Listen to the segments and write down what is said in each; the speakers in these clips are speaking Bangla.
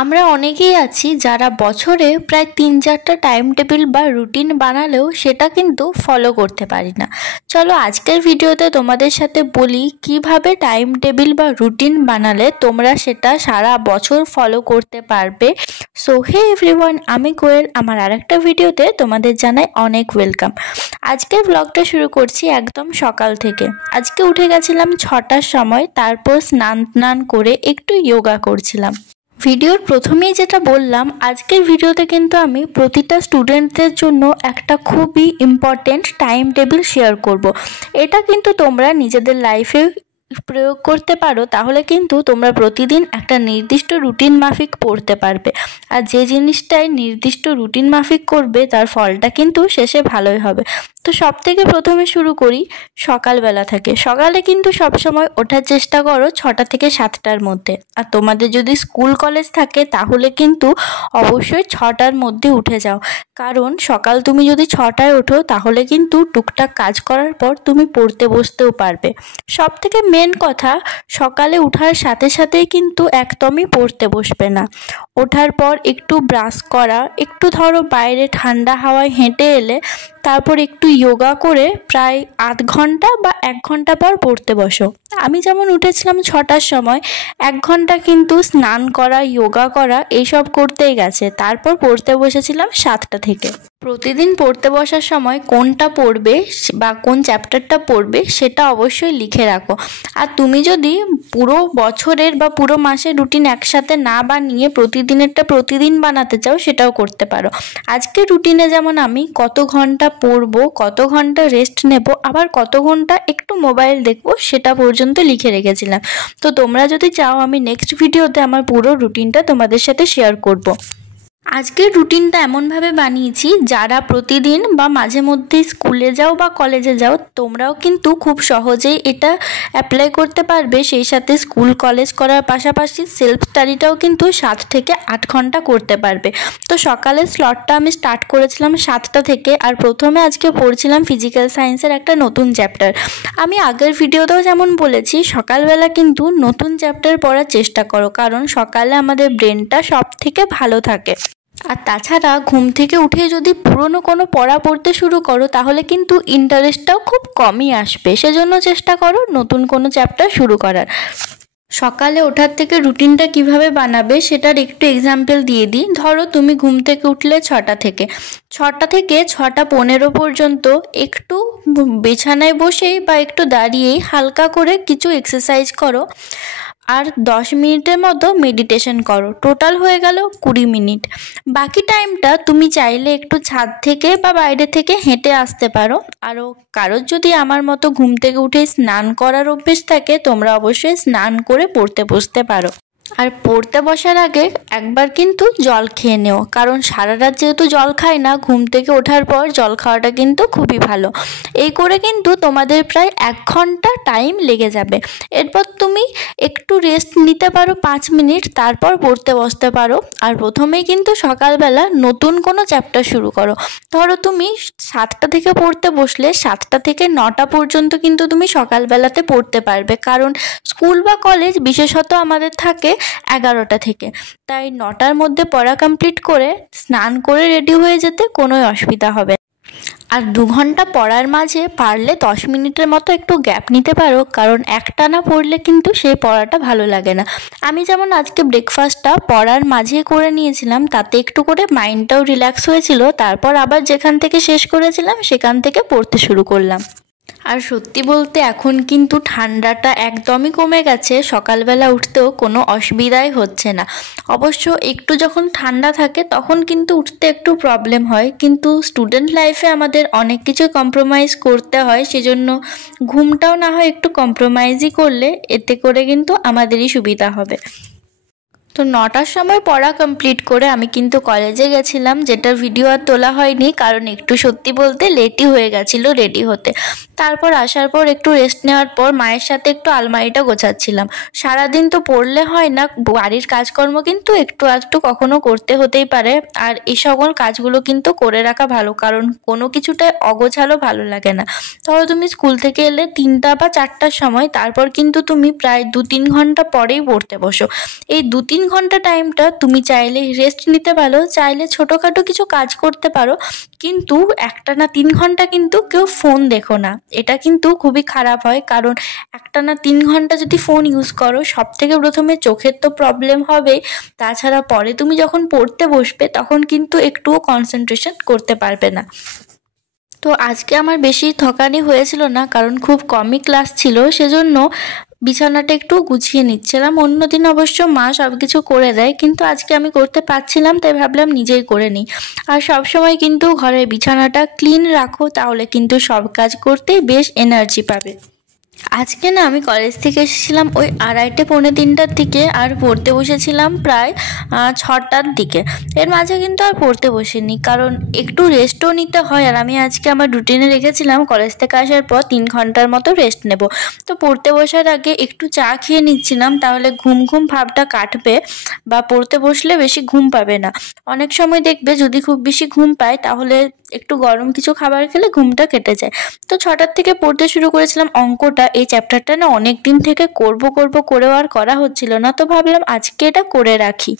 আমরা অনেকেই আছি যারা বছরে প্রায় ৩-৪টা টাইম টেবিল বা রুটিন বানালেও সেটা কিন্তু ফলো করতে পারি না। চলো আজকের ভিডিওতে তোমাদের সাথে বলি কিভাবে টাইম টেবিল বা রুটিন বানালে তোমরা সেটা সারা বছর ফলো করতে পারবে। সো হে এভরিওয়ান, আমি কোয়েল, আমার আরেকটা ভিডিওতে তোমাদের জানাই অনেক ওয়েলকাম। আজকের ব্লগটা শুরু করছি একদম সকাল থেকে। আজকে উঠে গেছিলাম 6টার সময়, তারপর স্নান করে একটু যোগা করছিলাম। ভিডিওর প্রথমেই যেটা বললাম, আজকের ভিডিওতে কিন্তু আমি প্রতিটা স্টুডেন্টদের জন্য একটা খুবই ইম্পর্টেন্ট টাইম টেবিল শেয়ার করব। এটা কিন্তু তোমরা নিজেদের লাইফে প্রয়োগ করতে পারো, তাহলে কিন্তু তোমরা প্রতিদিন একটা নির্দিষ্ট রুটিন মাফিক পড়তে পারবে। আর যে জিনিসটাই নির্দিষ্ট রুটিন মাফিক করবে তার ফলটা কিন্তু শেষে ভালোই হবে। তো সব থেকে প্রথমে শুরু করি সকালবেলা থেকে। সকালে কিন্তু সবসময় ওঠার চেষ্টা করো 6টা থেকে 7টার মধ্যে। আর তোমাদের যদি স্কুল কলেজ থাকে তাহলে কিন্তু অবশ্যই 6টার মধ্যে উঠে যাও, কারণ সকাল তুমি যদি 6টায় ওঠো তাহলে কিন্তু টুকটাক কাজ করার পর তুমি পড়তে বসতেও পারবে। সব থেকে মেন কথা, সকালে ওঠার সাথে সাথেই কিন্তু একদমই পড়তে বসবে না। ওঠার পর একটু ব্রাশ করা, একটু ধরো বাইরে ঠান্ডা হাওয়ায় হেঁটে এলে, তারপর একটু যোগা করে প্রায় আধ ঘন্টা বা 1 ঘন্টা পর পড়তে বসো। আমি যেমন উঠেছিলাম 6টার সময়, 1 ঘন্টা কিন্তু স্নান করা, যোগা করা এইসব করতেই গেছে। তারপর পড়তে বসেছিলাম 7টা থেকে। প্রতিদিন পড়তে বসার সময় কোনটা পড়বে বা কোন চ্যাপ্টারটা পড়বে সেটা অবশ্যই লিখে রাখো। আর তুমি যদি পুরো বছরের বা পুরো মাসের রুটিন একসাথে না বানিয়ে প্রতিদিনেরটা প্রতিদিন বানাতে চাও, সেটাও করতে পারো। আজকে রুটিনে যেমন আমি কত ঘন্টা পড়বো, কত ঘন্টা রেস্ট নেব, আবার কত ঘন্টা একটু মোবাইল দেখবো, সেটা পর্যন্ত লিখে রেখেছিলাম। তো তোমরা যদি চাও আমি নেক্সট ভিডিওতে আমার পুরো রুটিনটা তোমাদের সাথে শেয়ার করব। আজকের রুটিনটা এমনভাবে বানিয়েছি, যারা প্রতিদিন বা মাঝে মধ্যে স্কুলে যাও বা কলেজে যাও তোমরাও কিন্তু খুব সহজেই এটা অ্যাপ্লাই করতে পারবে। সেই সাথে স্কুল কলেজ করার পাশাপাশি সেলফ স্টাডিটাও কিন্তু 7 থেকে 8 ঘন্টা করতে পারবে। তো সকালের স্লটটা আমি স্টার্ট করেছিলাম 7টা থেকে। আর প্রথমে আজকে পড়ছিলাম ফিজিক্যাল সায়েন্সের একটা নতুন চ্যাপ্টার। আমি আগের ভিডিওতেও যেমন বলেছি, সকালবেলা কিন্তু নতুন চ্যাপ্টার পড়ার চেষ্টা করো, কারণ সকালে আমাদের ব্রেনটা সব থেকে ভালো থাকে। আর তাছাড়া ঘুম থেকে উঠে যদি পুরনো কোনো পড়া পড়তে শুরু করো তাহলে কিন্তু ইন্টারেস্টটাও খুব কমই আসবে। সেজন্য চেষ্টা করো নতুন কোনো চ্যাপ্টার শুরু করার। সকালে ওঠার থেকে রুটিনটা কিভাবে বানাবে সেটার একটু এক্সাম্পল দিয়ে দিই। ধরো তুমি ঘুম থেকে উঠলে 6টা থেকে 6:15 পর্যন্ত একটু বিছানায় বসেই বা একটু দাঁড়িয়েই হালকা করে কিছু এক্সারসাইজ করো, আর 10 মিনিটের মতো মেডিটেশন করো। টোটাল হয়ে গেল 20 মিনিট। বাকি টাইমটা তুমি চাইলে একটু ছাদ থেকে বা বাইরে থেকে হেঁটে আসতে পারো। আরও কারোর যদি আমার মতো ঘুম থেকে উঠে স্নান করার অভ্যেস থাকে, তোমরা অবশ্যই স্নান করে পড়তে বসতে পারো। আর পড়তে বসার আগে একবার কিন্তু জল খেয়ে নেও, কারণ সারা রাত যেহেতু জল খাই না, ঘুম থেকে ওঠার পর জল খাওয়াটা কিন্তু খুবই ভালো। এই করে কিন্তু তোমাদের প্রায় 1 ঘন্টা টাইম লেগে যাবে। এরপর তুমি একটু রেস্ট নিতে পারো 5 মিনিট, তারপর পড়তে বসতে পারো। আর প্রথমেই কিন্তু সকালবেলা নতুন কোনো চ্যাপ্টার শুরু করো। ধরো তুমি 7টা থেকে পড়তে বসলে 7টা থেকে 9টা পর্যন্ত কিন্তু তুমি সকালবেলাতে পড়তে পারবে, কারণ স্কুল বা কলেজ বিশেষত আমাদের থাকে 11টা থেকে। তাই 9টার মধ্যে পড়া কমপ্লিট করে স্নান করে রেডি হয়ে যেতে কোনো অসুবিধা হবে। আর 2 ঘন্টা পড়ার মাঝে পারলে 10 মিনিটের মতো একটু গ্যাপ নিতে পারো, কারণ একটানা পড়লে কিন্তু সেই পড়াটা ভালো লাগে না। আমি যেমন আজকে ব্রেকফাস্টটা পড়ার মাঝে করে নিয়েছিলাম, তাতে একটু করে মাইন্ডটাও রিল্যাক্স হয়েছিল। তারপর আবার যেখান থেকে শেষ করেছিলাম সেখান থেকে পড়তে শুরু করলাম। আর সত্যি বলতে এখন কিন্তু ঠান্ডাটা একদমই কমে গেছে, সকালবেলা উঠতেও কোনো অসুবিধাই হচ্ছে না। অবশ্য একটু যখন ঠান্ডা থাকে তখন কিন্তু উঠতে একটু প্রবলেম হয়, কিন্তু স্টুডেন্ট লাইফে আমাদের অনেক কিছু কম্প্রোমাইজ করতে হয়। সেজন্য ঘুমটাও না হয় একটু কম্প্রোমাইজই করলে এতে করে কিন্তু আমাদেরই সুবিধা হবে। তো 9টার সময় পড়া কমপ্লিট করে আমি কিন্তু কলেজে গেছিলাম, যেটার ভিডিও আর তোলা হয়নি, কারণ একটু সত্যি বলতে লেটই হয়ে গেছিলো রেডি হতে। তারপর আসার পর একটু রেস্ট নেওয়ার পর মায়ের সাথে একটু আলমারিটা গোছাচ্ছিলাম। সারাদিন তো পড়লে হয় না, বাড়ির কাজকর্ম কিন্তু একটু আধটু কখনো করতে হতেই পারে। আর এই সকল কাজগুলো কিন্তু করে রাখা ভালো, কারণ কোনো কিছুটা অগোছালো ভালো লাগে না। ধরো তুমি স্কুল থেকে এলে 3টা বা 4টার সময়, তারপর কিন্তু তুমি প্রায় 2-3 ঘন্টা পরেই পড়তে বসো। এই 2-3 ঘন্টা টাইমটা তুমি চাইলে রেস্ট নিতে পারো, চাইলে ছোটোখাটো কিছু কাজ করতে পারো, কিন্তু একটানা 3 ঘন্টা কিন্তু কেউ ফোন দেখো না। এটা কিন্তু খুবই খারাপ হয়, কারণ একটানা 3 ঘন্টা যদি ফোন ইউজ করো, সব থেকে প্রথমে চোখের তো প্রবলেম হবে, তাছাড়া পরে তুমি যখন পড়তে বসবে তখন কিন্তু একটুও কনসেন্ট্রেশন করতে পারবে না। তো আজকে আমার বেশি থকানি হয়েছিল না, কারণ খুব কমই ক্লাস ছিল, সেজন্য বিছানাটা একটু গুছিয়ে নিচ্ছিলাম। অন্যদিন অবশ্য মা সব কিছু করে দেয়, কিন্তু আজকে আমি করতে পারছিলাম, তাই ভাবলাম নিজেই করে নিই। আর সবসময় কিন্তু ঘরের বিছানাটা ক্লিন রাখো, তাহলে কিন্তু সব কাজ করতেই বেশ এনার্জি পাবে। আজকে না আমি কলেজ থেকে এসেছিলাম ওই 2:30 পৌনে 3টার দিকে, আর পড়তে বসেছিলাম প্রায় 6টার দিকে। এর মাঝে কিন্তু আর পড়তে বসিনি, কারণ একটু রেস্টও নিতে হয়। আর আমি আজকে আমার রুটিনে রেখেছিলাম কলেজ থেকে আসার পর 3 ঘন্টার মতো রেস্ট নেব। তো পড়তে বসার আগে একটু চা খেয়ে নিচ্ছিলাম, তাহলে ঘুম ঘুম ভাবটা কাটবে, বা পড়তে বসলে বেশি ঘুম পাবে না। অনেক সময় দেখবে যদি খুব বেশি ঘুম পায়, তাহলে একটু গরম কিছু খাবার খেলে ঘুমটা কেটে যায়। তো 6টার থেকে পড়তে শুরু করেছিলাম অঙ্কটা। এই চ্যাপ্টারটা না অনেক দিন থেকে করব করেও আর করা হচ্ছিল না, তো ভাবলাম আজকে এটা করে রাখি।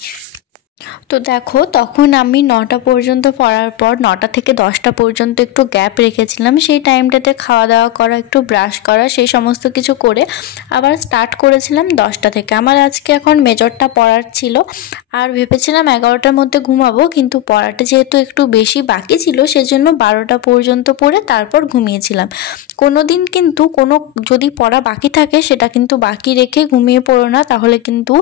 তো দেখো, তখন আমি 9টা পর্যন্ত পড়ার পর 9টা থেকে 10টা পর্যন্ত একটু গ্যাপ রেখেছিলাম। সেই টাইমটাতে খাওয়া দাওয়া করা, একটু ব্রাশ করা, সেই সমস্ত কিছু করে আবার স্টার্ট করেছিলাম 10টা থেকে। আমার আজকে এখন মেজরটা পড়ার ছিল, আর ভেবেছিলাম 11টার মধ্যে ঘুমাবো, কিন্তু পড়াটা যেহেতু একটু বেশি বাকি ছিল, সেজন্য 12টা পর্যন্ত পড়ে তারপর ঘুমিয়েছিলাম। কোনো দিন কিন্তু যদি পড়া বাকি থাকে, সেটা কিন্তু বাকি রেখে ঘুমিয়ে পড়ো না, তাহলে কিন্তু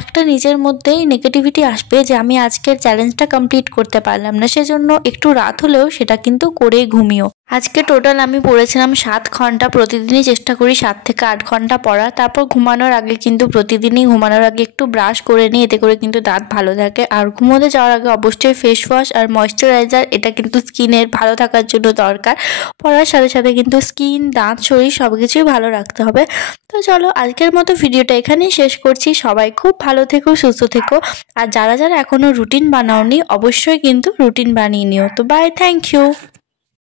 একটা নিজের মধ্যেই নেগেটিভিটি আসবে যে আমি আজকের চ্যালেঞ্জটা কমপ্লিট করতে পারলাম না। সেজন্য একটু রাত হলেও সেটা কিন্তু করেই ঘুমিও। আজকে টোটাল আমি পড়েছিলাম 7 ঘন্টা। প্রতিদিনই চেষ্টা করি 7 থেকে 8 ঘন্টা পড়া। তারপর ঘুমানোর আগে কিন্তু প্রতিদিনই ঘুমানোর আগে একটু ব্রাশ করে নিই, এতে করে কিন্তু দাঁত ভালো থাকে। আর ঘুমোতে যাওয়ার আগে অবশ্যই ফেস ওয়াশ আর ময়শ্চারাইজার, এটা কিন্তু স্কিনের ভালো থাকার জন্য দরকার। পড়ার সাথে সাথে কিন্তু স্কিন, দাঁত, শরীর সব কিছুই ভালো রাখতে হবে। তো চলো, আজকের মতো ভিডিওটা এখানেই শেষ করছি। সবাই খুব ভালো থেকো, সুস্থ থেকো। আর যারা যারা এখনও রুটিন বানাওনি, অবশ্যই কিন্তু রুটিন বানিয়ে নিও। তো বাই, থ্যাংক ইউ।